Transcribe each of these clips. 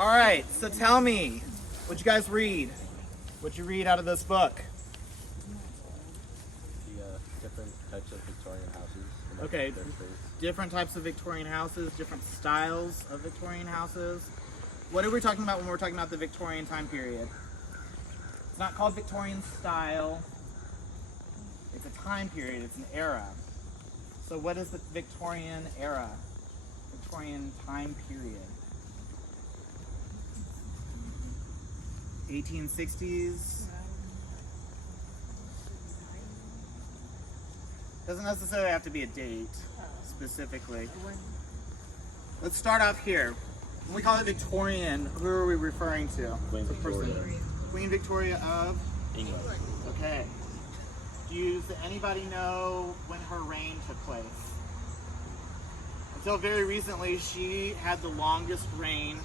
All right, so tell me, what'd you guys read? What'd you read out of this book? The different types of Victorian houses. Okay, different types of Victorian houses, different styles of Victorian houses. What are we talking about when we're talking about the Victorian time period? It's not called Victorian style. It's a time period, it's an era. So what is the Victorian era? Victorian time period? 1860s? Doesn't necessarily have to be a date, specifically. Let's start off here. When we call it Victorian, who are we referring to? Queen Victoria. Queen Victoria of? England. Okay. Does anybody know when her reign took place? Until very recently, she had the longest reign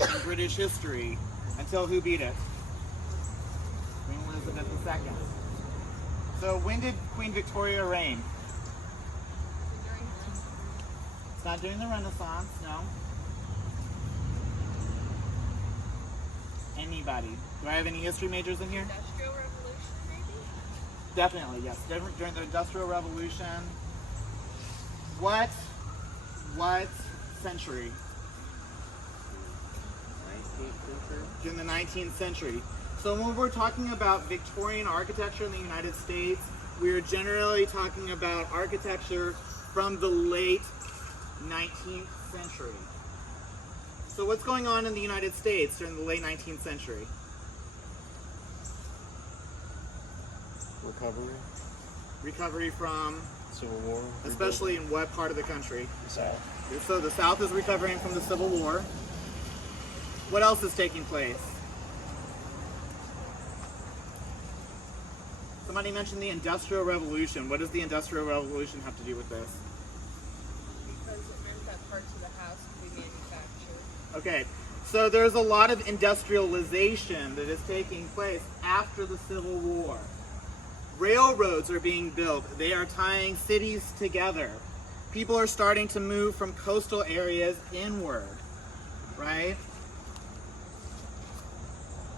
in British history. Until who beat it? Queen Elizabeth II. So when did Queen Victoria reign? It's not during the Renaissance, no. Anybody? Do I have any history majors in here? Industrial Revolution, maybe? Definitely, yes. During the Industrial Revolution. What century? 19th century. In the 19th century. So when we're talking about Victorian architecture in the United States, we're generally talking about architecture from the late 19th century. So what's going on in the United States during the late 19th century? Recovery. Recovery from, Civil War. especially in what part of the country? The South. So the South is recovering from the Civil War. What else is taking place? Somebody mentioned the Industrial Revolution. What does the Industrial Revolution have to do with this? Because it meant that parts of the house could be manufactured. Okay, so there's a lot of industrialization that is taking place after the Civil War. Railroads are being built. They are tying cities together. People are starting to move from coastal areas inward, right?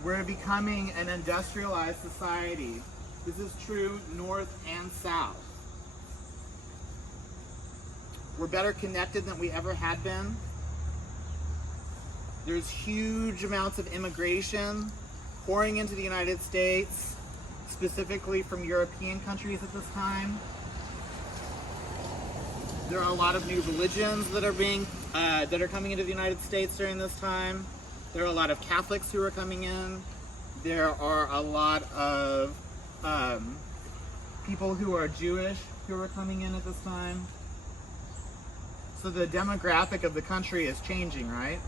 We're becoming an industrialized society. This is true north and south. We're better connected than we ever had been. There's huge amounts of immigration pouring into the United States, specifically from European countries at this time. There are a lot of new religions that are coming into the United States during this time. There are a lot of Catholics who are coming in. There are a lot of people who are Jewish who are coming in at this time. So the demographic of the country is changing, right?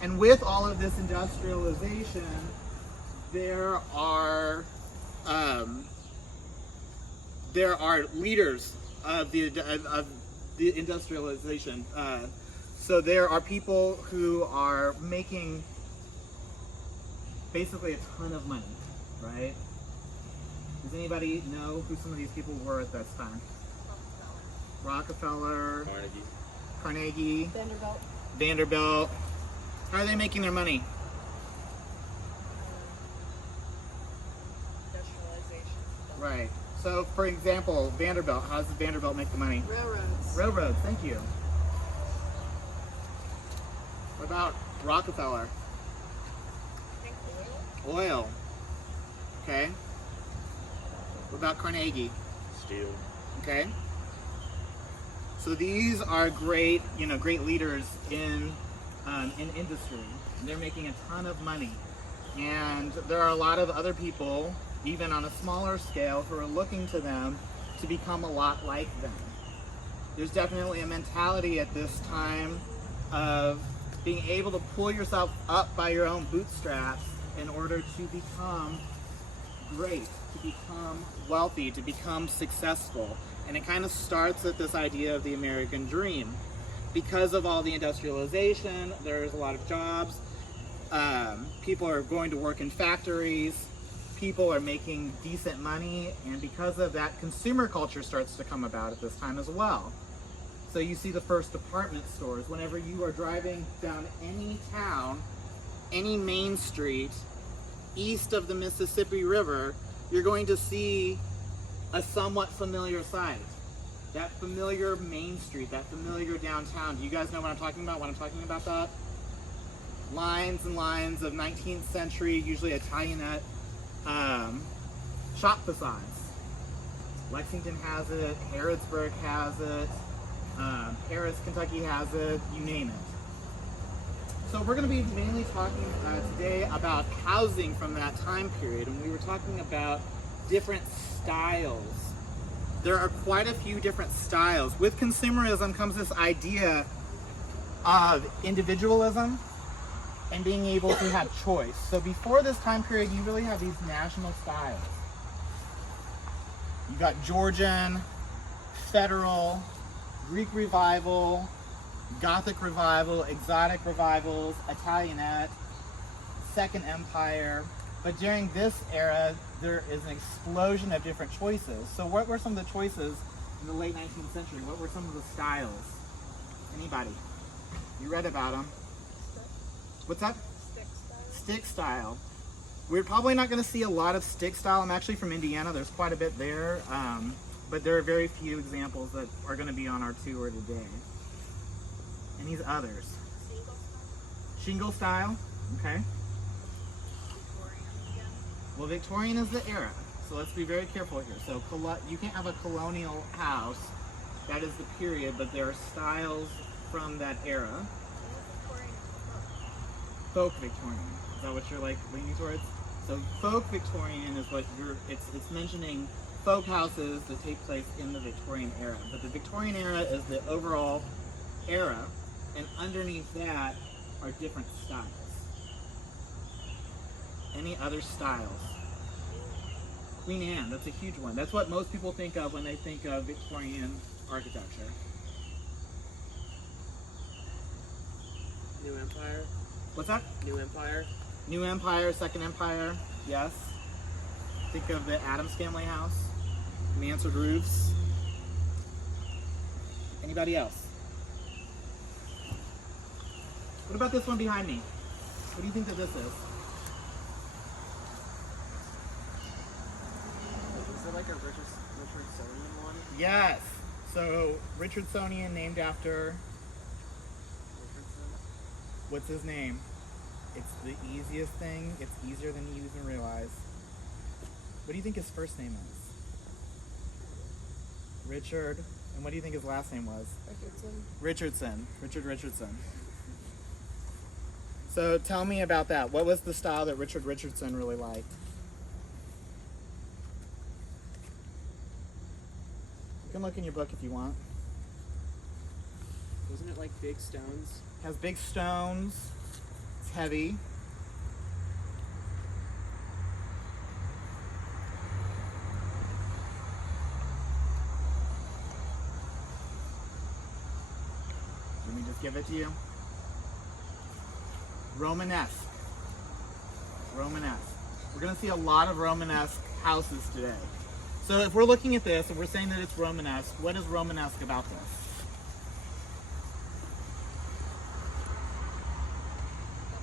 And with all of this industrialization, there are leaders of the industrialization. So there are people who are making basically a ton of money, right? Does anybody know who some of these people were at this time? Rockefeller, Carnegie, Vanderbilt. How are they making their money? Industrialization. Right. So, for example, Vanderbilt. How does Vanderbilt make the money? Railroads. Railroads. Thank you. What about Rockefeller? I think oil. Oil. Okay. What about Carnegie? Steel. Okay. So these are great, great leaders in industry. They're making a ton of money, and there are a lot of other people, even on a smaller scale, who are looking to them to become a lot like them. There's definitely a mentality at this time of being able to pull yourself up by your own bootstraps in order to become great, to become wealthy, to become successful. And it kind of starts with this idea of the American dream. Because of all the industrialization, there's a lot of jobs. People are going to work in factories. People are making decent money. And because of that, consumer culture starts to come about at this time as well. So you see the first department stores. Whenever you are driving down any town, any main street, east of the Mississippi River, you're going to see a somewhat familiar sight. That familiar main street, that familiar downtown. Do you guys know what I'm talking about when I'm talking about that? Lines and lines of 19th century, usually Italianate shop facades. Lexington has it, Harrodsburg has it, Paris, Kentucky has it, you name it. So we're going to be mainly talking today about housing from that time period, and we were talking about different styles. There are quite a few different styles. With consumerism comes this idea of individualism and being able to have choice. So before this time period, you really have these national styles. You got Georgian, Federal, Greek Revival, Gothic Revival, Exotic Revivals, Italianate, Second Empire. But during this era, there is an explosion of different choices. So what were some of the choices in the late 19th century? What were some of the styles? Anybody? You read about them. What's that? Stick style. Stick style. We're probably not going to see a lot of stick style. I'm actually from Indiana. There's quite a bit there. But there are very few examples that are going to be on our tour today. And these others. Single style. Shingle style. Okay. Victorian again. Well, Victorian is the era. So let's be very careful here. So you can't have a colonial house. That is the period, but there are styles from that era. Victorian. Folk Victorian. Is that what you're like leaning towards? So folk Victorian is what it's mentioning folk houses that take place in the Victorian era. But the Victorian era is the overall era, and underneath that are different styles. Any other styles? Queen Anne, that's a huge one. That's what most people think of when they think of Victorian architecture. New Empire. What's that? New Empire. New Empire, Second Empire, yes. Think of the Addams Family house, mansard roofs. Anybody else? What about this one behind me? What do you think that this is? Is it like a Richardsonian one? Yes. So Richardsonian, named after, Richardson. what's his name? It's the easiest thing. It's easier than you even realize. What do you think his first name is? Richard. And what do you think his last name was? Richardson. Richard Richardson. So tell me about that. What was the style that Richard Richardson really liked? You can look in your book if you want. Wasn't it like big stones? Has big stones. It's heavy. Let me just give it to you. Romanesque. Romanesque. We're going to see a lot of Romanesque houses today. So if we're looking at this and we're saying that it's Romanesque, what is Romanesque about this?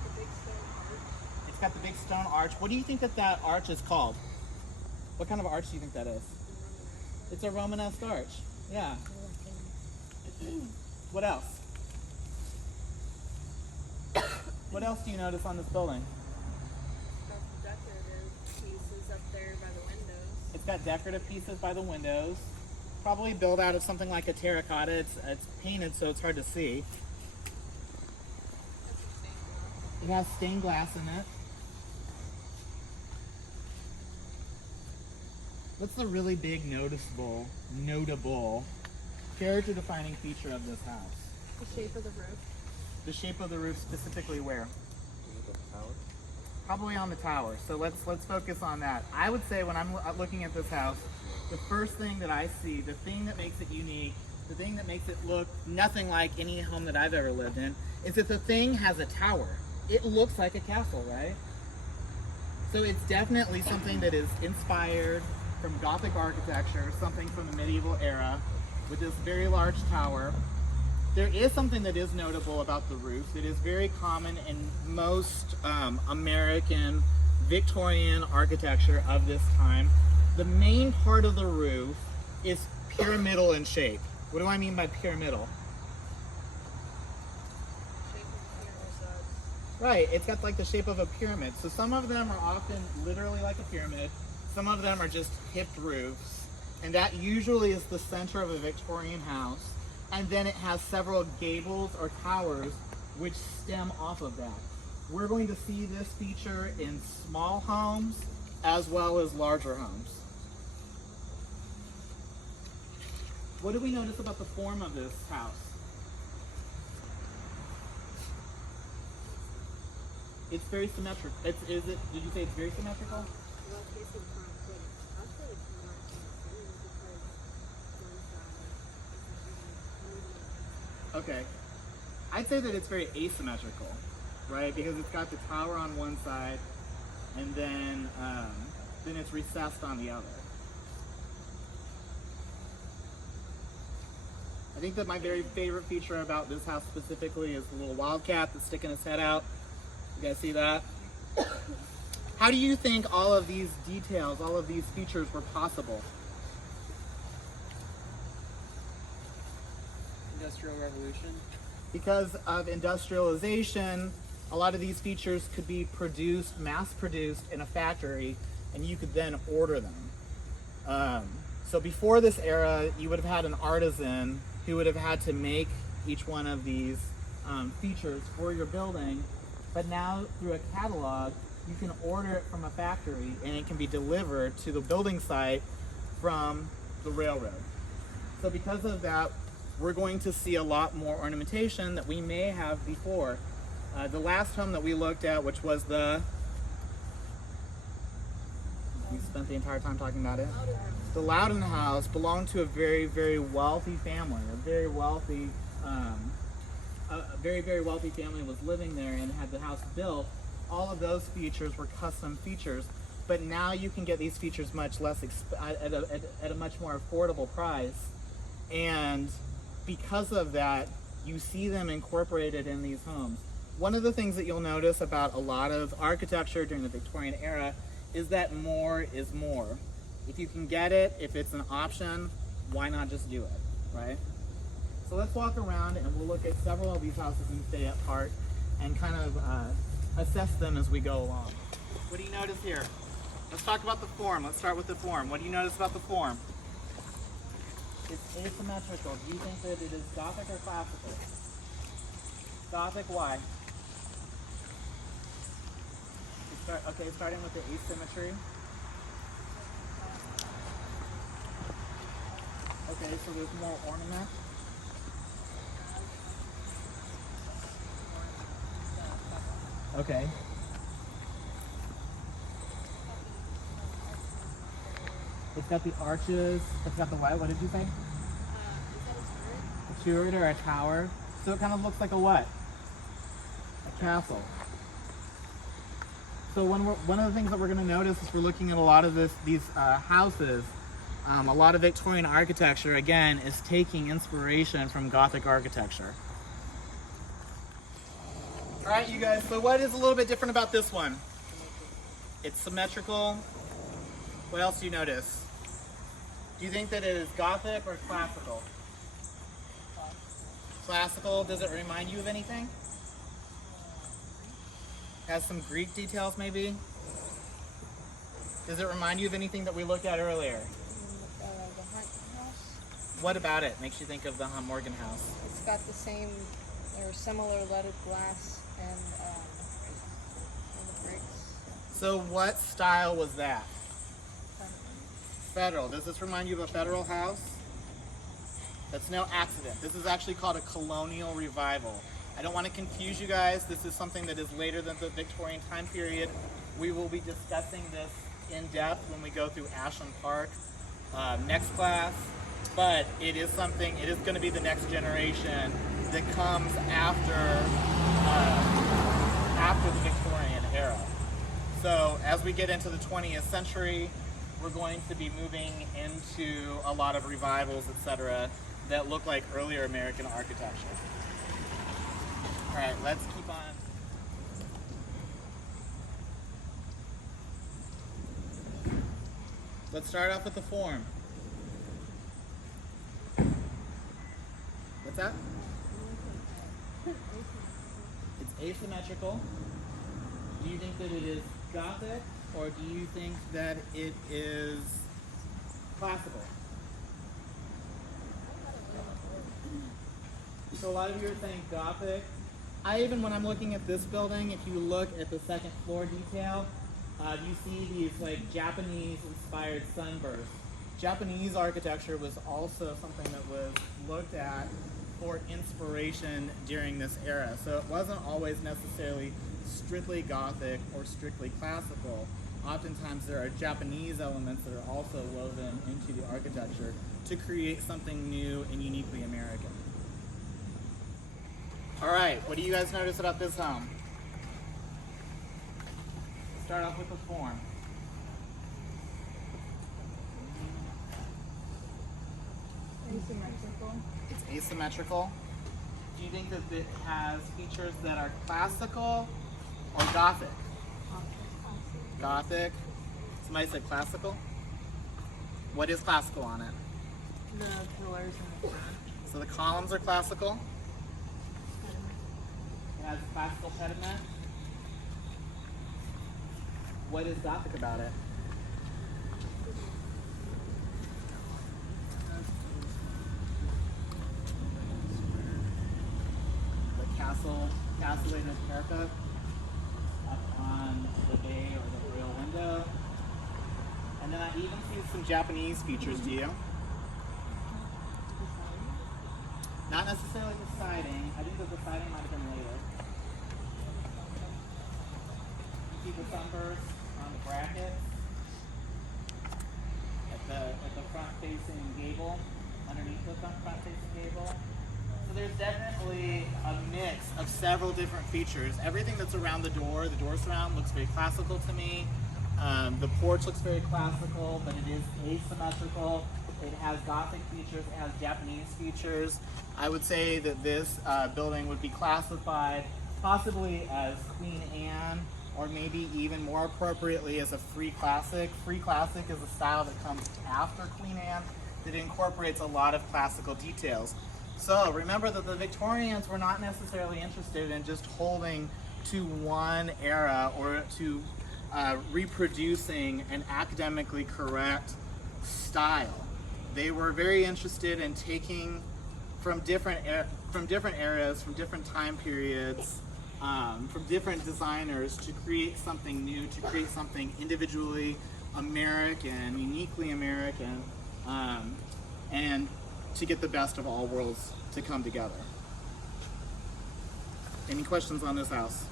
Got the big stone arch. It's got the big stone arch. What do you think that that arch is called? What kind of arch do you think that is? It's a Romanesque arch. Yeah. What else? What else do you notice on this building? Got the decorative pieces up there by the windows. It's got decorative pieces by the windows. Probably built out of something like a terracotta. It's painted so it's hard to see. That's some stained glass. It has stained glass in it. What's the really big notable character defining feature of this house? The shape of the roof. The shape of the roof, specifically where? Is it the tower? Probably on the tower. So let's focus on that. I would say when I'm looking at this house, the first thing that I see, the thing that makes it unique, the thing that makes it look nothing like any home that I've ever lived in, is that the thing has a tower. It looks like a castle, right? So it's definitely something that is inspired from Gothic architecture, something from the medieval era, with this very large tower. There is something that is notable about the roofs. It is very common in most American Victorian architecture of this time. The main part of the roof is pyramidal in shape. What do I mean by pyramidal? Shape of pyramid. Right, it's got like the shape of a pyramid. So some of them are often literally like a pyramid. Some of them are just hipped roofs. And that usually is the center of a Victorian house. And then it has several gables or towers which stem off of that. We're going to see this feature in small homes as well as larger homes. What do we notice about the form of this house? It's very symmetrical. Did you say it's very symmetrical? Well, facing front footing. I'll say it's more feminine because one side is Okay. I'd say that it's very asymmetrical, right? Because it's got the tower on one side and then it's recessed on the other. I think that my very favorite feature about this house specifically is the little wildcat that's sticking his head out. You guys see that? How do you think all of these details, all of these features were possible? Industrial Revolution. Because of industrialization, a lot of these features could be produced, mass-produced in a factory, and you could then order them. So before this era, you would have had an artisan who would have had to make each one of these features for your building, but now through a catalog, you can order it from a factory and it can be delivered to the building site from the railroad. So because of that, we're going to see a lot more ornamentation that we may have before. The last home that we looked at, which was we spent the entire time talking about it. The Loudon house belonged to a very, very wealthy family. A very, very wealthy family was living there and had the house built. All of those features were custom features, but now you can get these features much less at a much more affordable price. And because of that, you see them incorporated in these homes. One of the things that you'll notice about a lot of architecture during the Victorian era is that more is more. If you can get it, if it's an option, why not just do it, right? So let's walk around and we'll look at several of these houses in Fayette Park and kind of assess them as we go along. What do you notice here? Let's talk about the form. Let's start with the form. What do you notice about the form? It's asymmetrical. Do you think that it is Gothic or classical? Gothic, why? Starting with the asymmetry. Okay, so there's more ornament. Okay. It's got the arches. It's got the what? What did you say? A turret or a tower. So it kind of looks like a what? A castle. So one of the things that we're going to notice is we're looking at a lot of these houses. A lot of Victorian architecture, again, is taking inspiration from Gothic architecture. All right, you guys, so what is a little bit different about this one? It's symmetrical. What else do you notice? Do you think that it is Gothic or classical? Classical, does it remind you of anything? Has some Greek details maybe? Does it remind you of anything that we looked at earlier? The Hunt house. What about it makes you think of the Morgan house? It's got the same or similar leaded glass and the bricks. So what style was that? Federal. Does this remind you of a federal house? That's no accident. This is actually called a colonial revival. I don't want to confuse you guys. This is something that is later than the Victorian time period. We will be discussing this in depth when we go through Ashland Park next class. But it is something, it is going to be the next generation that comes after the Victorian era. So as we get into the 20th century, we're going to be moving into a lot of revivals, etc. that look like earlier American architecture. All right, let's keep on. Let's start off with the form. What's that? It's asymmetrical. Do you think that it is Gothic, or do you think that it is classical? So a lot of you are saying Gothic. When I'm looking at this building, if you look at the second floor detail, you see these like Japanese-inspired sunbursts. Japanese architecture was also something that was looked at for inspiration during this era. So it wasn't always necessarily strictly Gothic or strictly classical. Oftentimes there are Japanese elements that are also woven into the architecture to create something new and uniquely American. All right, what do you guys notice about this home? Start off with the form. Asymmetrical. It's asymmetrical. Do you think that it has features that are classical or Gothic? Gothic. Somebody said classical. What is classical on it? The pillars in the front. So the columns are classical. It has a classical pediment. What is Gothic about it? The castellated parapet up on the bay or the real window. And then I even see some Japanese features, do you? Not necessarily the siding. I think that the siding might have been later. You see the sunburst on the bracket at the front facing gable, underneath the front facing gable. So there's definitely a mix of several different features. Everything that's around the door surround looks very classical to me. The porch looks very classical, but it is asymmetrical. It has Gothic features, it has Japanese features. I would say that this building would be classified possibly as Queen Anne, or maybe even more appropriately as a Free Classic. Free Classic is a style that comes after Queen Anne that incorporates a lot of classical details. So remember that the Victorians were not necessarily interested in just holding to one era or to reproducing an academically correct style. They were very interested in taking from different eras, from different time periods, from different designers to create something new, to create something individually American, uniquely American, and to get the best of all worlds to come together. Any questions on this house?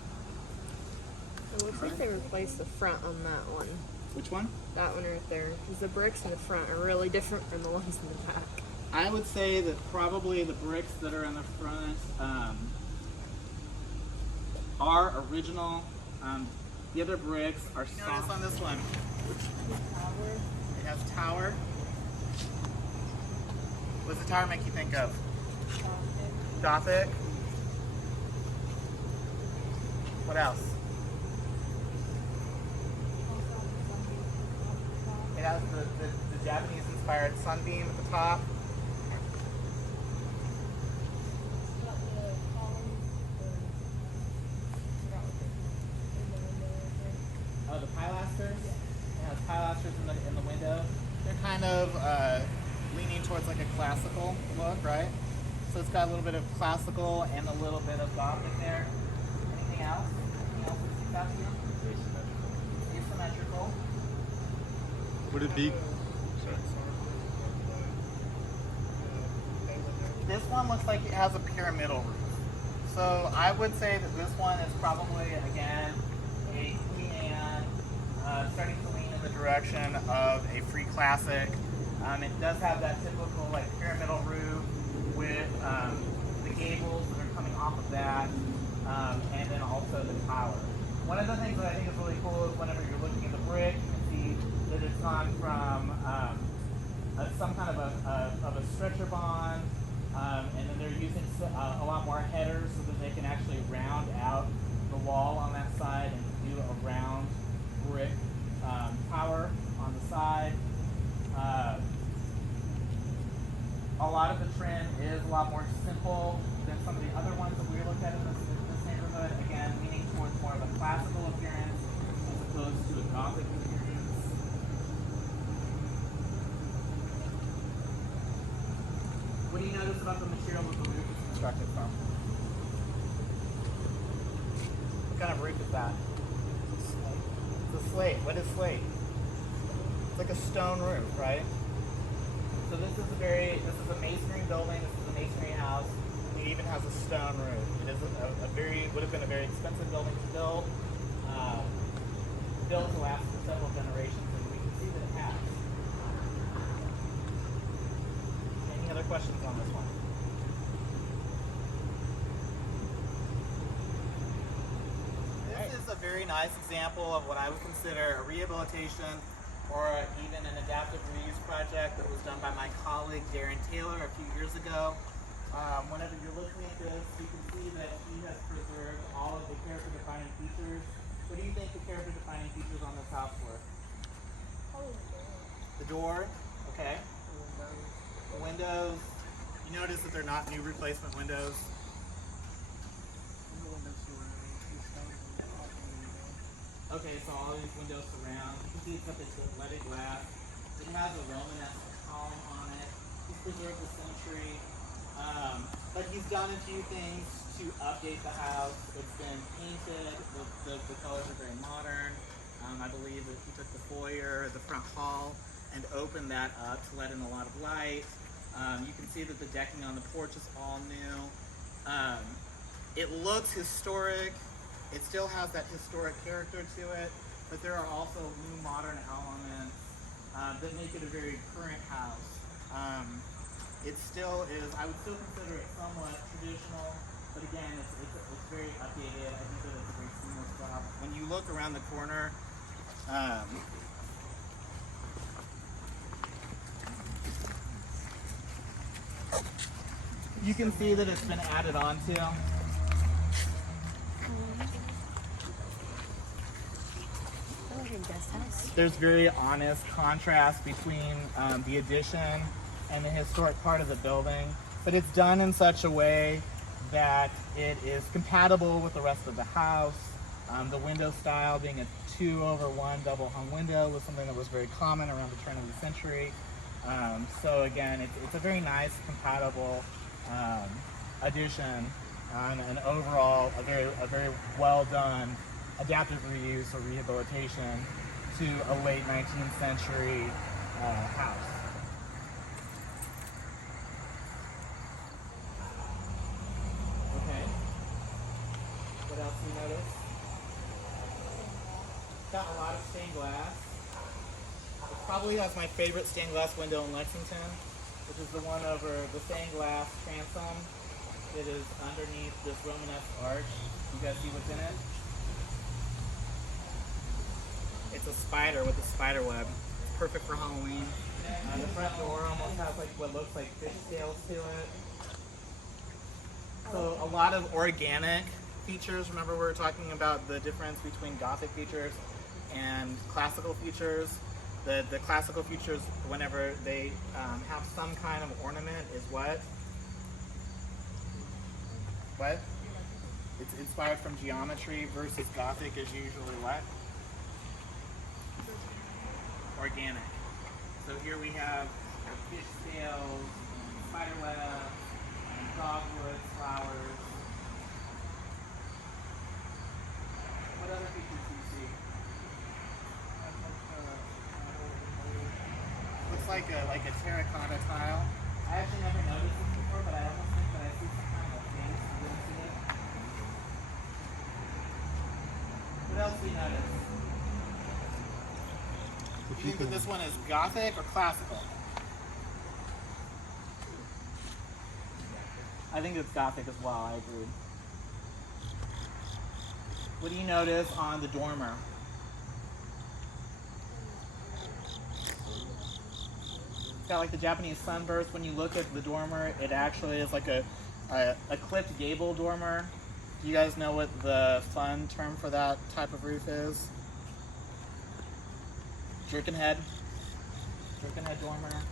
It looks like they replaced the front on that one. Which one? That one right there. Because the bricks in the front are really different from the ones in the back. I would say that probably the bricks that are in the front are original. The other bricks are soft. Notice on this one. Tower. It has tower. What does the tower make you think of? Gothic. What else? It has the Japanese-inspired sunbeam at the top. Oh, the pilasters? It has pilasters in the window. They're kind of leaning towards like a classical look, right? So it's got a little bit of classical and a little bit of Gothic there. Anything else? Anything else that sticks out to you? Asymmetrical. Would it be? This one looks like it has a pyramidal roof. So I would say that this one is probably, again, a Queen Anne, starting to lean in the direction of a Free Classic. It does have that typical like pyramidal roof with the gables that are coming off of that, and then also the tower. One of the things that I think is really cool is whenever you're looking at the brick, you can see that it's gone from some kind of a stretcher bond about the material that the roof is constructed from. What kind of roof is that? It's a slate. What is slate? It's like a stone roof, right? So this is a masonry building. This is a masonry house. It even has a stone roof. It is would have been a very expensive building to build. Built to last for several generations, and we can see that it has. Any other questions on this one? This is a very nice example of what I would consider a rehabilitation or even an adaptive reuse project that was done by my colleague Darren Taylor a few years ago. Whenever you're looking at this, you can see that he has preserved all of the character-defining features. What do you think the character-defining features on this house were? The door, okay. The windows. You notice that they're not new replacement windows. Okay, so all these windows surround. You can see it's got this leaded glass. It has a Romanesque column on it. He's preserved the century. But he's done a few things to update the house. It's been painted. The colors are very modern. I believe that he took the foyer, the front hall, and opened that up to let in a lot of light. You can see that the decking on the porch is all new. It looks historic. It still has that historic character to it, but there are also new modern elements that make it a very current house. It still is, I would still consider it somewhat traditional, but again, it's very updated. I think that it's a very seamless job. When you look around the corner, you can see that it's been added on to. There's very honest contrast between the addition and the historic part of the building, but it's done in such a way that it is compatible with the rest of the house. The window style being a 2/1 double hung window was something that was very common around the turn of the century. So again, it's a very nice, compatible addition, and overall a very well done adaptive reuse or rehabilitation to a late 19th century house. Okay. What else do you notice? It's got a lot of stained glass. It probably has my favorite stained glass window in Lexington, which is the one over the stained glass transom. It is underneath this Romanesque arch. You guys see what's in it? It's a spider with a spider web. It's perfect for Halloween. The front door almost has like what looks like fish scales to it. So a lot of organic features. Remember we were talking about the difference between Gothic features and classical features. The classical features, whenever they have some kind of ornament, is what? What? It's inspired from geometry versus Gothic is usually what? Organic. So here we have fish scales, spider web, dogwood, flowers. What other features do you see? Looks like a terracotta tile. I actually never noticed this before, but I almost think that I see some kind of face to it. What else do you notice? Do you think that this one is Gothic or classical? I think it's Gothic as well, I agree. What do you notice on the dormer? It's got like the Japanese sunburst. When you look at the dormer, it actually is like a clipped gable dormer. Do you guys know what the fun term for that type of roof is? Jerkinhead dormer.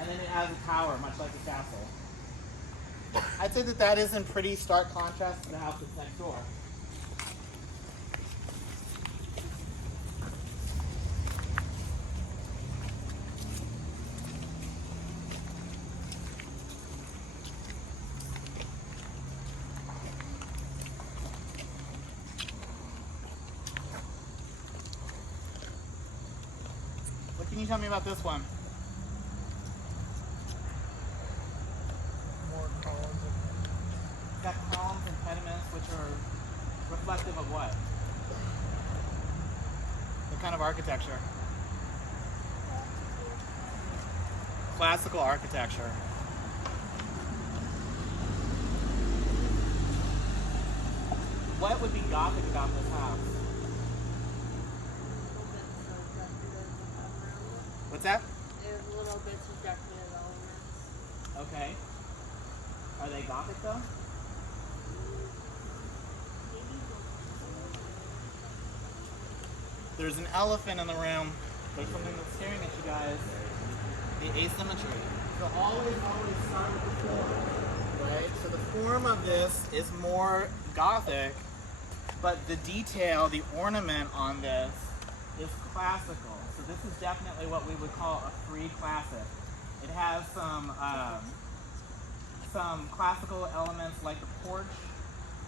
And then it has a tower, much like a castle. I'd say that that is in pretty stark contrast to the house that's next door. Can you tell me about this one? More columns It's got columns and pediments which are reflective of what? What kind of architecture? Classical architecture. What would be Gothic about this house? What's that? There's little bits of decorative elements. Okay. Are they Gothic though? There's an elephant in the room. There's something that's staring at you guys. The asymmetry. So always start with the form, right? So the form of this is more Gothic, but the detail, the ornament on this is classical. So this is definitely what we would call a free classic. It has some classical elements like the porch,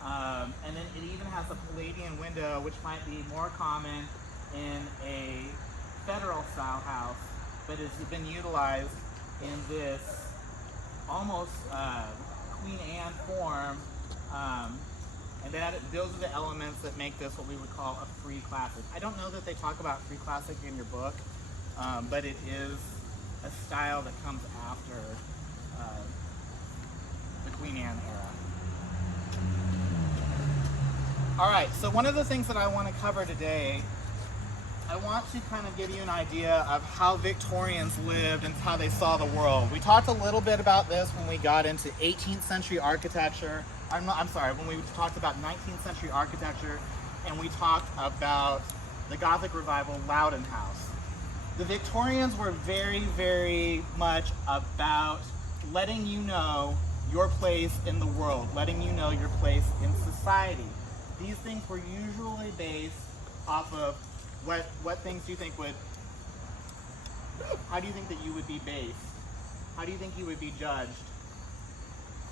and then it even has a Palladian window, which might be more common in a federal style house, but has been utilized in this almost Queen Anne form, and those are the elements that make this what we would call a free classic. I don't know that they talk about free classic in your book, but it is a style that comes after the Queen Anne era. All right, so one of the things that I want to cover today, I want to kind of give you an idea of how Victorians lived and how they saw the world. We talked a little bit about this when we got into 18th century architecture. I'm sorry, when we talked about 19th century architecture, and we talked about the Gothic revival, Loudon House. The Victorians were very, very much about letting you know your place in the world, letting you know your place in society. These things were usually based off of what things do you think would, how do you think that you would be based? How do you think you would be judged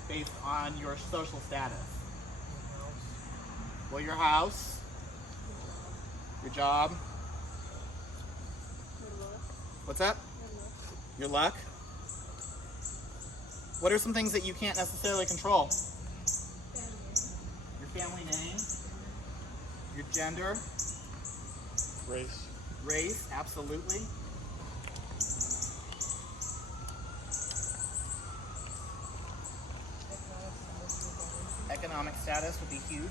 based on your social status? Well, your house, your job. What's that? Your luck. What are some things that you can't necessarily control? Your family name, your gender, race. race, absolutely. Economic status would be huge.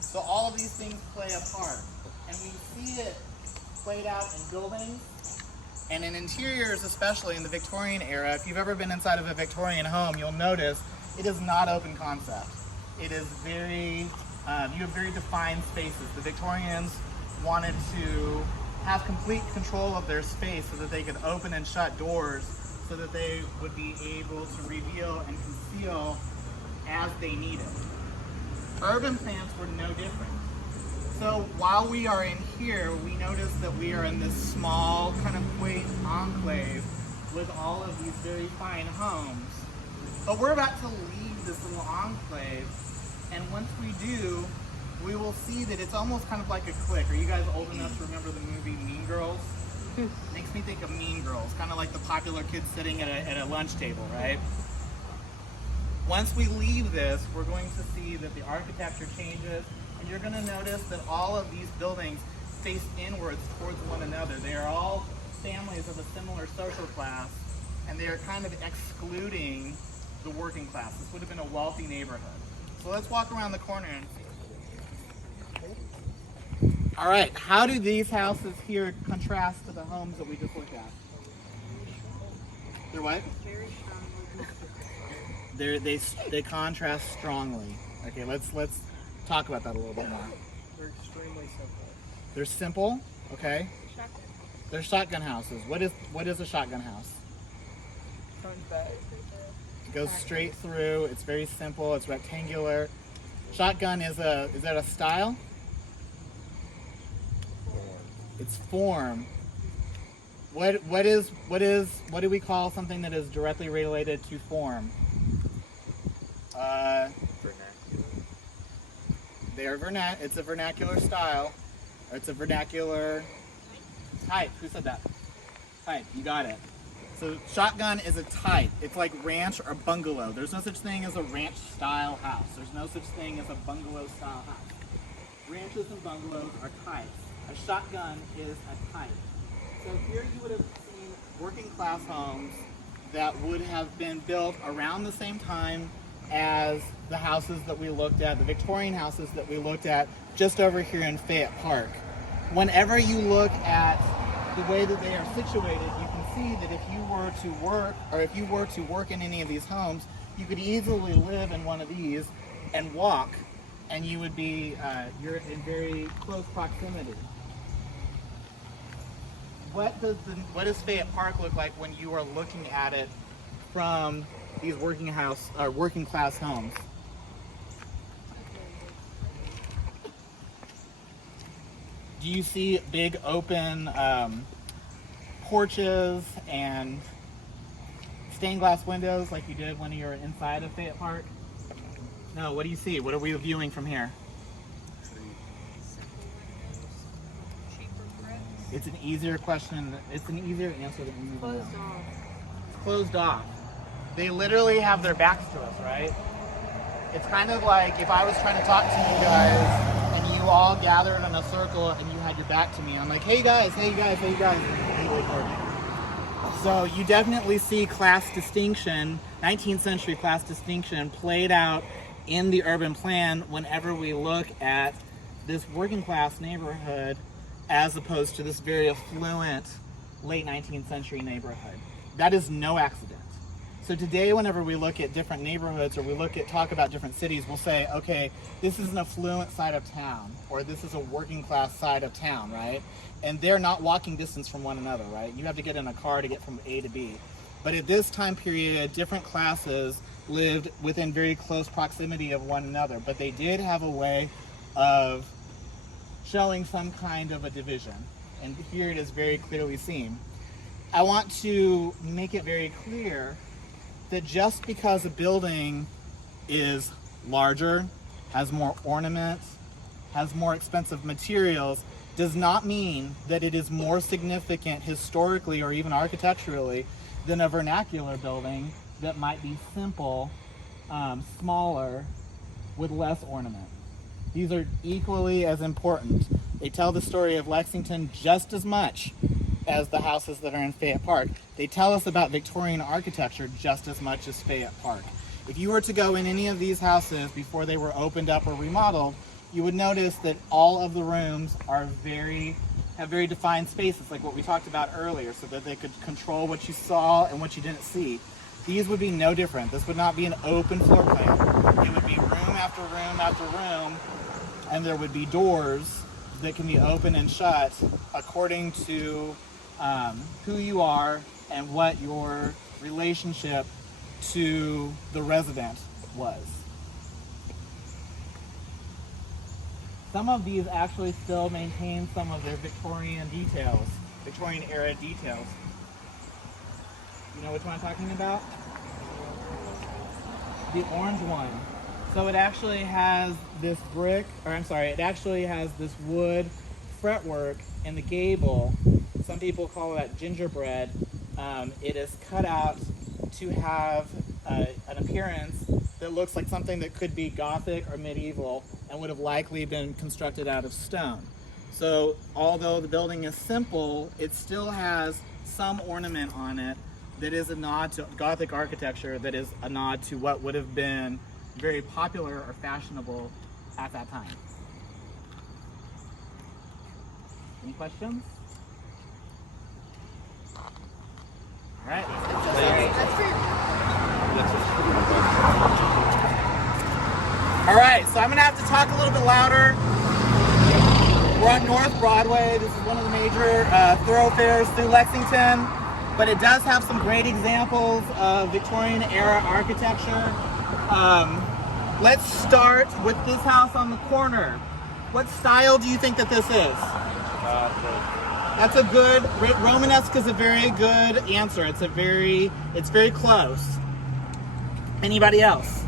So all of these things play a part, and we see it played out in buildings and in interiors, especially in the Victorian era. If you've ever been inside of a Victorian home, you'll notice it is not open concept. It is very, you have very defined spaces. The Victorians wanted to have complete control of their space so that they could open and shut doors so that they would be able to reveal and conceal as they needed. Urban plans were no different. So while we are in here, we notice that we are in this small kind of quaint enclave with all of these very fine homes. But we're about to leave this little enclave, and once we do, we will see that it's almost kind of like a clique. Are you guys old enough to remember the movie Mean Girls? Makes me think of Mean Girls, kind of like the popular kids sitting at a lunch table, right? Once we leave this, we're going to see that the architecture changes, and you're going to notice that all of these buildings face inwards towards one another. They are all families of a similar social class, and they are kind of excluding the working class. This would have been a wealthy neighborhood. So let's walk around the corner and see. All right, how do these houses here contrast to the homes that we just looked at? They're what? Very strongly. They contrast strongly. Okay, let's talk about that a little bit more. They're extremely simple. They're simple, okay? Shotgun. They're shotgun houses. What is a shotgun house? Front bay. It goes straight through. It's very simple. It's rectangular. Shotgun is that a style? It's form. What do we call something that is directly related to form? It's a vernacular style. It's a vernacular Type. Who said that? Type. You got it. So shotgun is a type. It's like ranch or bungalow. There's no such thing as a ranch style house. There's no such thing as a bungalow style house. Ranches and bungalows are types. A shotgun is a type. So here you would have seen working class homes that would have been built around the same time as the houses that we looked at, the Victorian houses that we looked at just over here in Fayette Park. Whenever you look at the way that they are situated, you can see that if you were to work in any of these homes, you could easily live in one of these and walk, and you would be you're in very close proximity. What does Fayette Park look like when you are looking at it from these working class homes? Do you see big open porches and stained glass windows like you did when you were inside of Fayette Park? No, what do you see? What are we viewing from here? It's an easier question. It's an easier answer than you know. Closed off. It's closed off. They literally have their backs to us, right? It's kind of like if I was trying to talk to you guys and you all gathered in a circle and you had your back to me. I'm like, hey guys, hey guys, hey guys. So you definitely see class distinction, 19th century class distinction played out in the urban plan whenever we look at this working class neighborhood as opposed to this very affluent late 19th century neighborhood. That is no accident. So today, whenever we look at different neighborhoods or we talk about different cities, we'll say, okay, this is an affluent side of town, or this is a working class side of town, right? And they're not walking distance from one another, right? You have to get in a car to get from A to B. But at this time period, different classes lived within very close proximity of one another, but they did have a way of showing some kind of a division. And here it is very clearly seen. I want to make it very clear that just because a building is larger, has more ornaments, has more expensive materials, does not mean that it is more significant historically or even architecturally than a vernacular building that might be simple, smaller, with less ornament. These are equally as important. They tell the story of Lexington just as much as the houses that are in Fayette Park. They tell us about Victorian architecture just as much as Fayette Park. If you were to go in any of these houses before they were opened up or remodeled, you would notice that all of the rooms are have very defined spaces, like what we talked about earlier, so that they could control what you saw and what you didn't see. These would be no different. This would not be an open floor plan. It would be room after room after room, and there would be doors that can be open and shut according to who you are and what your relationship to the resident was. Some of these actually still maintain some of their Victorian details, Victorian era details. You know which one I'm talking about? The orange one. So it actually has this it actually has this wood fretwork in the gable. Some people call that gingerbread. It is cut out to have an appearance that looks like something that could be Gothic or medieval and would have likely been constructed out of stone. So although the building is simple, it still has some ornament on it that is a nod to Gothic architecture, that is a nod to what would have been very popular or fashionable at that time. Any questions? All right. All right, so I'm gonna have to talk a little bit louder. We're on North Broadway. This is one of the major thoroughfares through Lexington, but it does have some great examples of Victorian era architecture. Let's start with this house on the corner. What style do you think that this is? That's a good, Romanesque is a very good answer. It's very close. Anybody else?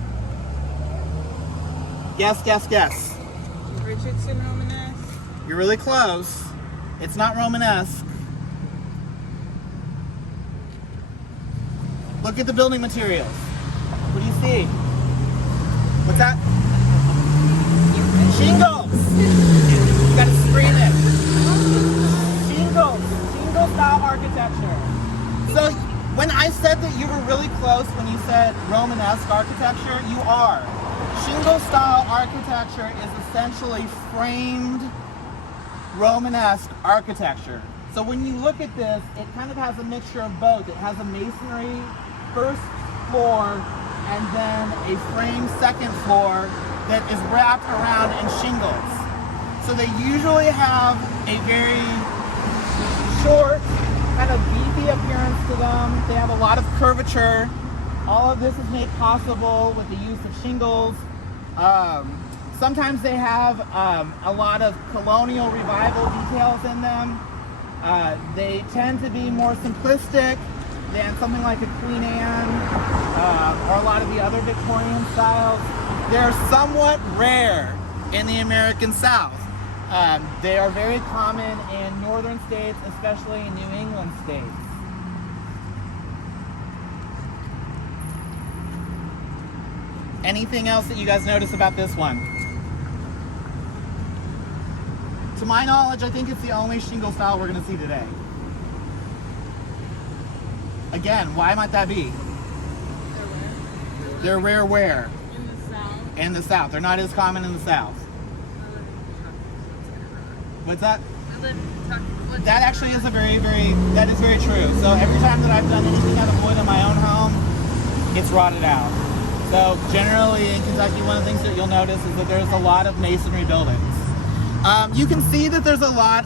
Guess. Richardson Romanesque. You're really close. It's not Romanesque. Look at the building materials. What do you see? What's that? Shingles. You gotta scream it. Shingles. Shingle style architecture. So when I said that you were really close when you said Romanesque architecture, you are. Shingle style architecture is essentially framed Romanesque architecture. So when you look at this, it kind of has a mixture of both. It has a masonry first floor and then a framed second floor that is wrapped around in shingles. So they usually have a very short, kind of beefy appearance to them. They have a lot of curvature. All of this is made possible with the use of shingles. Sometimes they have a lot of colonial revival details in them. They tend to be more simplistic than something like a Queen Anne or a lot of the other Victorian styles. They're somewhat rare in the American South. They are very common in northern states, especially in New England states. Anything else that you guys notice about this one? To my knowledge, I think it's the only shingle style we're going to see today. Again, why might that be? They're rare where? In the South. In the South. They're not as common in the South. What's that? That actually is that is very true. So every time that I've done anything out of wood in my own home, it's rotted out. So generally in Kentucky, one of the things that you'll notice is that there's a lot of masonry buildings. You can see that there's not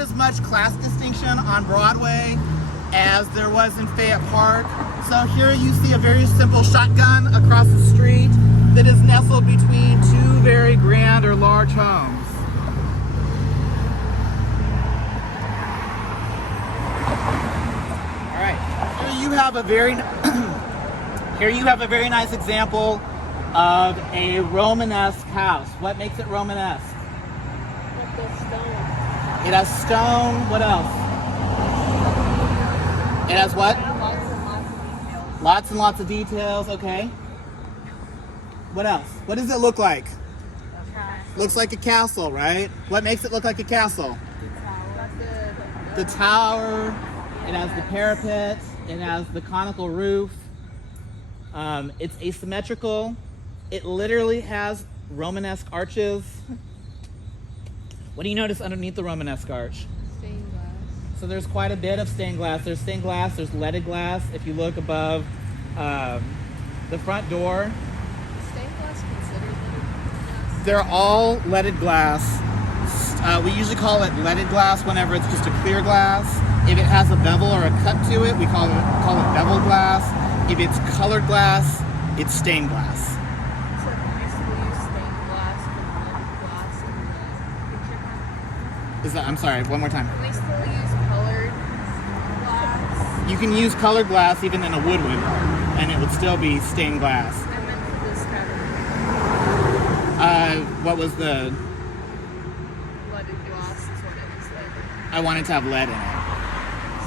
as much class distinction on Broadway as there was in Fayette Park. So here you see a very simple shotgun across the street that is nestled between two very grand or large homes. All right, here you have a very nice example of a Romanesque house. What makes it Romanesque? With the stone. It has stone. What else? It has what? Lots and lots of details. Okay. What else? What does it look like? Looks like a castle, right? What makes it look like a castle? The tower. It has the parapet. It has the conical roof. It's asymmetrical. It literally has Romanesque arches. What do you notice underneath the Romanesque arch? Stained glass. So there's quite a bit of stained glass. There's stained glass, there's leaded glass. If you look above the front door, Is stained glass considered leaded glass? they're all leaded glass. We usually call it leaded glass whenever it's just a clear glass. If it has a bevel or a cut to it, we call it beveled glass. If it's colored glass, it's stained glass. So we still use stained glass and leaded glass in the picture. Is that? I'm sorry. One more time. Can we still use colored glass? You can use colored glass even in a wood window, and it would still be stained glass. I meant for this category. What was the? Leaded glass is what it said. I wanted to have lead in it.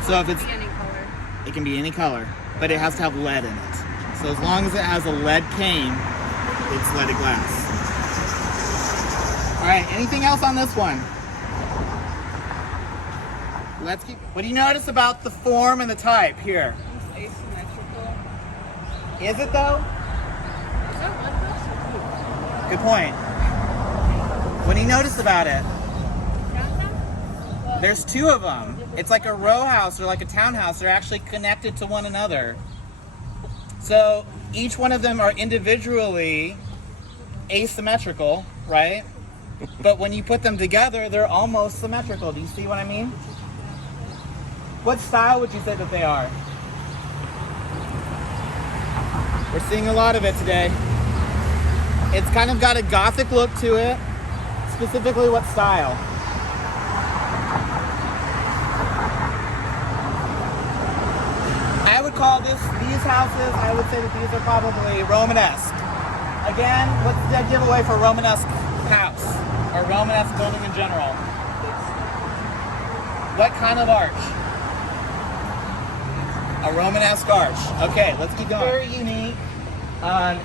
So if it's, Be any color. it can be any color, but it has to have lead in it. So as long as it has a lead cane, it's leaded glass. All right, anything else on this one? Let's keep. What do you notice about the form and the type here? It's asymmetrical. Is it though? Is that what Good point. What do you notice about it? There's two of them. It's like a row house or like a townhouse. They're actually connected to one another. So each one of them are individually asymmetrical, right? But when you put them together, they're almost symmetrical. Do you see what I mean? What style would you say that they are? We're seeing a lot of it today. It's kind of got a Gothic look to it. Specifically, what style? I would call these houses, I would say that these are probably Romanesque. Again, what's the giveaway for Romanesque house or Romanesque building in general? What kind of arch? A Romanesque arch. Okay, let's keep going. Very unique.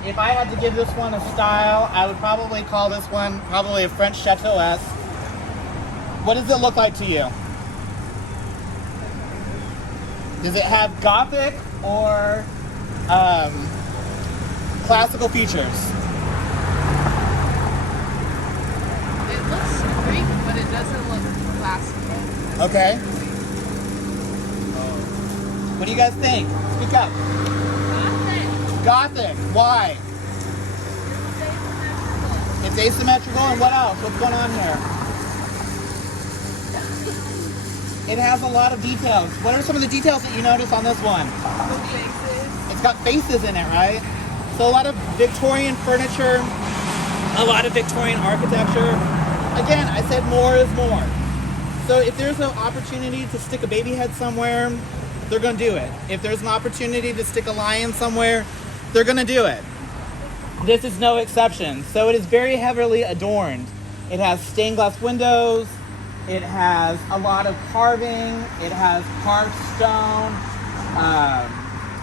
If I had to give this one a style, I would probably call this one probably a French chateau-esque. What does it look like to you? Does it have Gothic or classical features? It looks Greek, but it doesn't look classical. Okay. What do you guys think? Speak up. Gothic. Why? It's asymmetrical, and what else? What's going on here? It has a lot of details. What are some of the details that you notice on this one? The faces. It's got faces in it, right? So a lot of Victorian furniture, a lot of Victorian architecture. Again, I said more is more. So if there's an opportunity to stick a baby head somewhere, they're going to do it. If there's an opportunity to stick a lion somewhere, they're going to do it. This is no exception. So it is very heavily adorned. It has stained glass windows. It has a lot of carving. It has carved stone.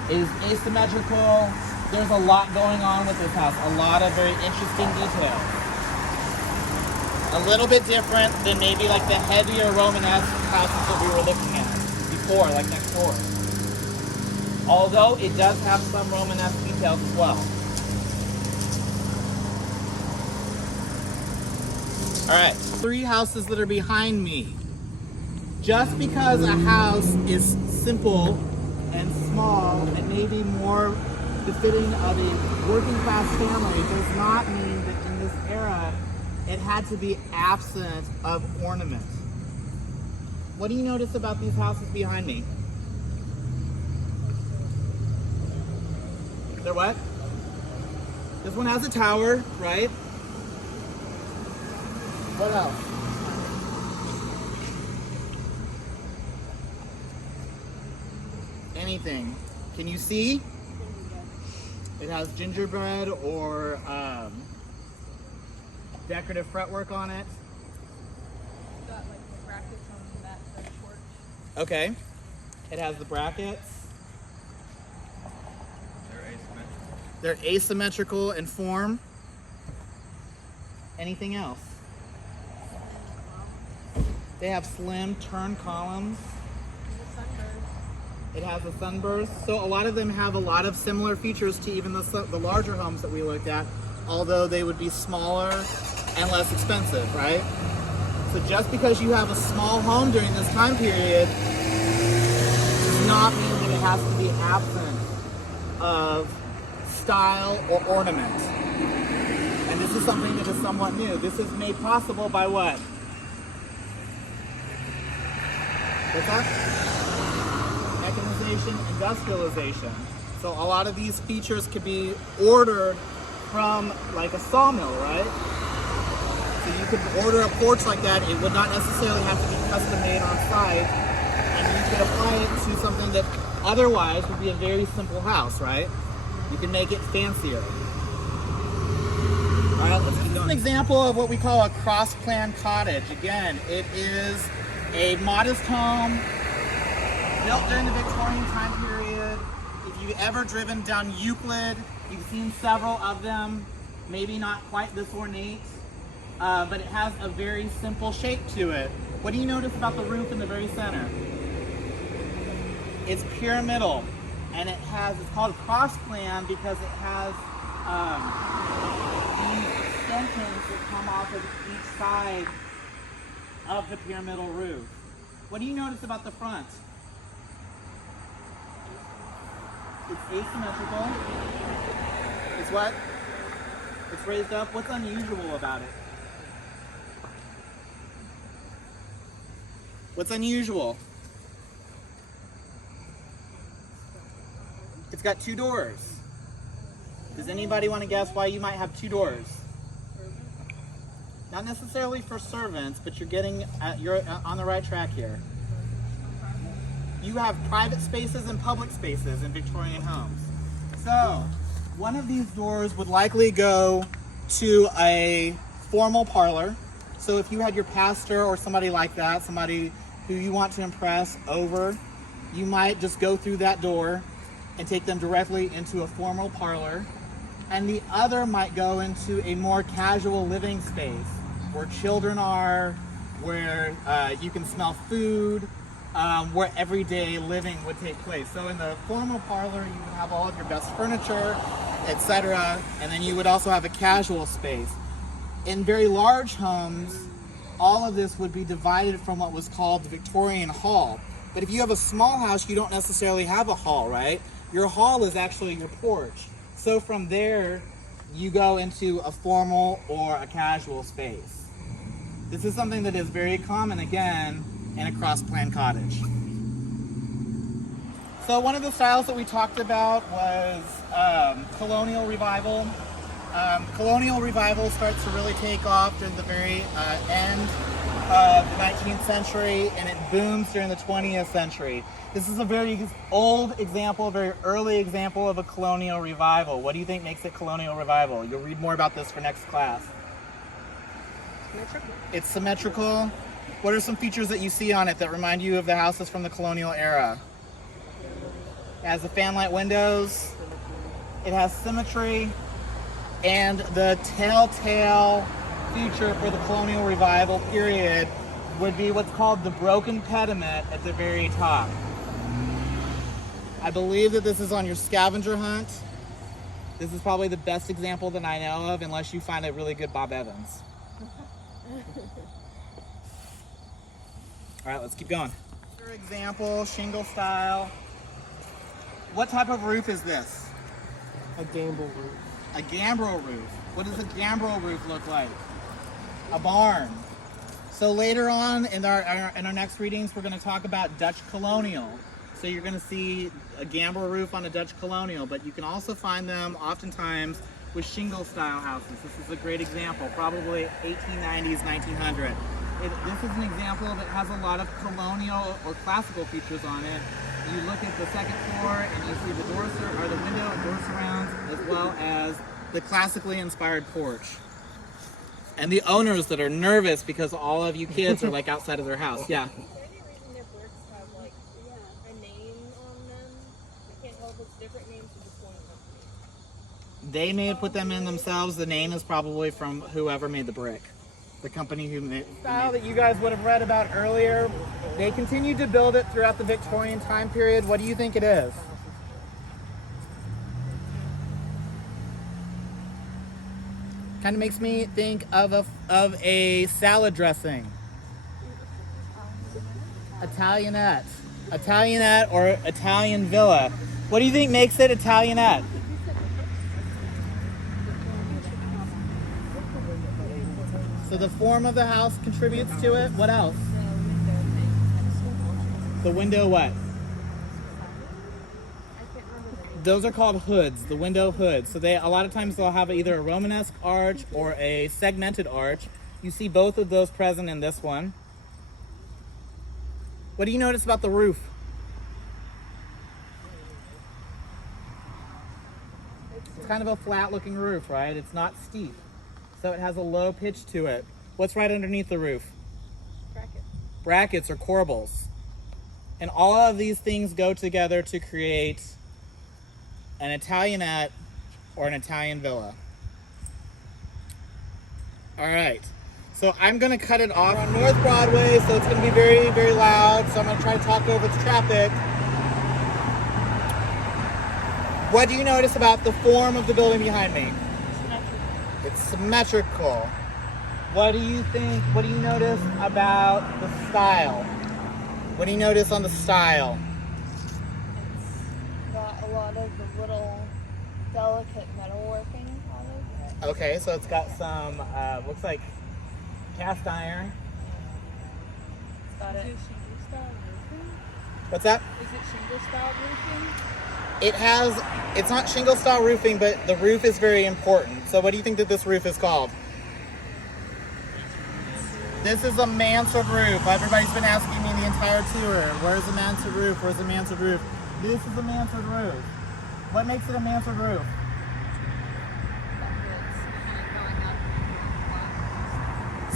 It is asymmetrical. There's a lot going on with this house. A lot of very interesting details. A little bit different than maybe like the heavier Romanesque houses that we were looking at before, like next door. Although it does have some Romanesque details as well. All right, 3 houses that are behind me. Just because a house is simple and small and maybe more befitting of a working class family does not mean that in this era it had to be absent of ornament. What do you notice about these houses behind me? They're what? This one has a tower, right? What else? Anything. Can you see? It has gingerbread or decorative fretwork on it. Got like the brackets on that French porch. Okay. It has the brackets. They're asymmetrical in form. Anything else? They have slim turn columns. It has a sunburst. So a lot of them have a lot of similar features to even the larger homes that we looked at, although they would be smaller and less expensive, right? So just because you have a small home during this time period does not mean that it has to be absent of style or ornament. And this is something that is somewhat new. This is made possible by what? What's that? Mechanization, industrialization. So a lot of these features could be ordered from like a sawmill, right? So you could order a porch like that. It would not necessarily have to be custom made on site. And you could apply it to something that otherwise would be a very simple house, right? You can make it fancier. All right, let's keep going. An example of what we call a cross-plan cottage. Again, it is a modest home built during the Victorian time period. If you've ever driven down Euclid, you've seen several of them. Maybe not quite this ornate, but it has a very simple shape to it. What do you notice about the roof in the very center? It's pyramidal, and it's called cross plan because it has these extensions that come off of each side of the pyramidal roof. What do you notice about the front? It's asymmetrical. It's what? It's raised up. What's unusual about it? What's unusual? It's got 2 doors. Does anybody want to guess why you might have 2 doors? Not necessarily for servants, but you're on the right track here. You have private spaces and public spaces in Victorian homes. So, one of these doors would likely go to a formal parlor. So if you had your pastor or somebody like that, somebody who you want to impress over, you might just go through that door and take them directly into a formal parlor, and the other might go into a more casual living space where children are, where you can smell food, where everyday living would take place. So in the formal parlor, you would have all of your best furniture, etc., and then you would also have a casual space. In very large homes, all of this would be divided from what was called the Victorian hall. But if you have a small house, you don't necessarily have a hall, right? Your hall is actually your porch. So from there, you go into a formal or a casual space. This is something that is very common, again, in a cross-plan cottage. So one of the styles that we talked about was colonial revival. Colonial revival starts to really take off during the very end of the 19th century, and it booms during the 20th century. This is a very old example, a very early example of a colonial revival. What do you think makes it colonial revival? You'll read more about this for next class. Symmetrical. It's symmetrical. What are some features that you see on it that remind you of the houses from the colonial era? It has the fanlight windows. It has symmetry. And the telltale feature for the colonial revival period would be what's called the broken pediment at the very top. I believe that this is on your scavenger hunt. This is probably the best example that I know of, unless you find a really good Bob Evans. All right, let's keep going. For example, shingle style. What type of roof is this? A gambrel roof. A gambrel roof. What does a gambrel roof look like? A barn. So later on in our next readings, we're going to talk about Dutch colonial. So you're going to see a gambrel roof on a Dutch colonial, but you can also find them oftentimes with shingle style houses. This is a great example, probably 1890s, 1900. This is an example that has a lot of colonial or classical features on it. You look at the second floor and you see the the window and door surrounds, as well as the classically inspired porch. And the owners that are nervous because all of you kids are like outside of their house. Yeah. Is there any reason their bricks have like a name on them? I can't tell if it's different names or just one company. They may have put them in themselves. The name is probably from whoever made the brick. The company who made style that you guys would have read about earlier. They continued to build it throughout the Victorian time period. What do you think it is? Kind of makes me think of a salad dressing. Italianette. Italianette or Italian villa. What do you think makes it Italianette? So the form of the house contributes to it. What else? The window what? Those are called hoods, the window hoods. So a lot of times they'll have either a Romanesque arch or a segmented arch. You see both of those present in this one. What do you notice about the roof? It's kind of a flat looking roof, right? It's not steep. So it has a low pitch to it. What's right underneath the roof? Brackets. Brackets or corbels. And all of these things go together to create an Italianette or an Italian villa. All right. So I'm going to cut it off. We're on North Broadway, so it's going to be very, very loud. So I'm going to try to talk over the traffic. What do you notice about the form of the building behind me? It's symmetrical. What do you think? What do you notice about the style? What do you notice on the style? It's got a lot of the little delicate metalworking on it. Okay, so it's got some, looks like cast iron. It's got it. Shingle style roofing? What's that? Is it shingle style roofing? It's not shingle style roofing, but the roof is very important. So what do you think that this roof is called? This is a mansard roof. Everybody's been asking me the entire tour, where's the mansard roof? Where's the mansard roof? This is a mansard roof. What makes it a mansard roof?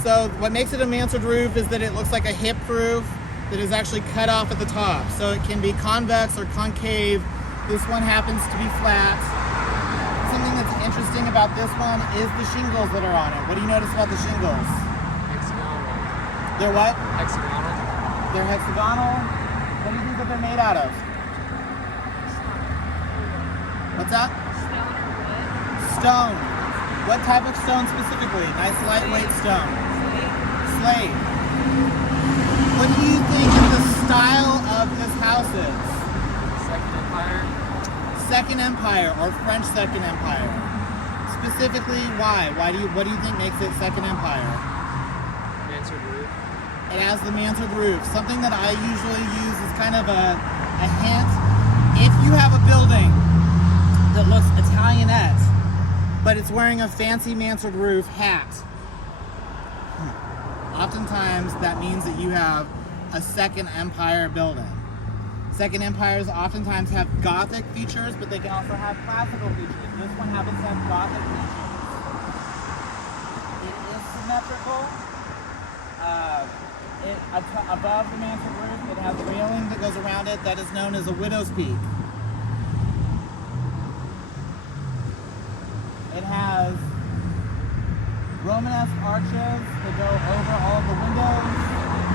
So what makes it a mansard roof is that it looks like a hip roof. that is actually cut off at the top. So it can be convex or concave. This one happens to be flat. Something that's interesting about this one is the shingles that are on it. What do you notice about the shingles? Hexagonal. They're what? Hexagonal. They're hexagonal. What do you think that they're made out of? What's that? Stone or wood. Stone. What type of stone specifically? Nice lightweight stone. Slate. What do you think the style of this house is? Second Empire. Second Empire or French Second Empire. Specifically, why? What do you think makes it Second Empire? Mansard roof. It has the mansard roof. Something that I usually use is kind of a hint. If you have a building that looks Italianette, but it's wearing a fancy mansard roof hat, oftentimes that means that you have a Second Empire building. Second Empires oftentimes have Gothic features, but they can also have classical features. This one happens to have Gothic features. It is symmetrical. Above the mansard roof, it has a railing that goes around it that is known as a widow's peak. It has Romanesque arches that go over all of the windows.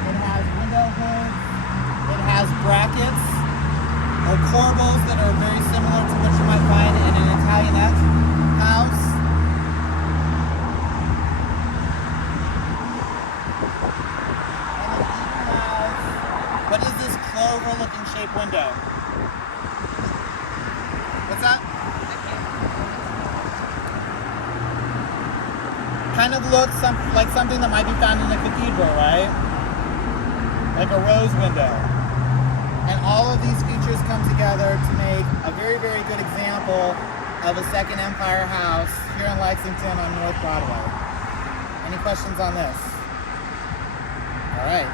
It has window hoods. It has brackets or corbels that are very similar to what you might find in an Italianette house. And it even has, what is this clover-looking shaped window? What's that? Kind of looks like something that might be found in a cathedral, right? Like a rose window. And all of these features come together to make a very, very good example of a Second Empire house here in Lexington on North Broadway. Any questions on this? All right.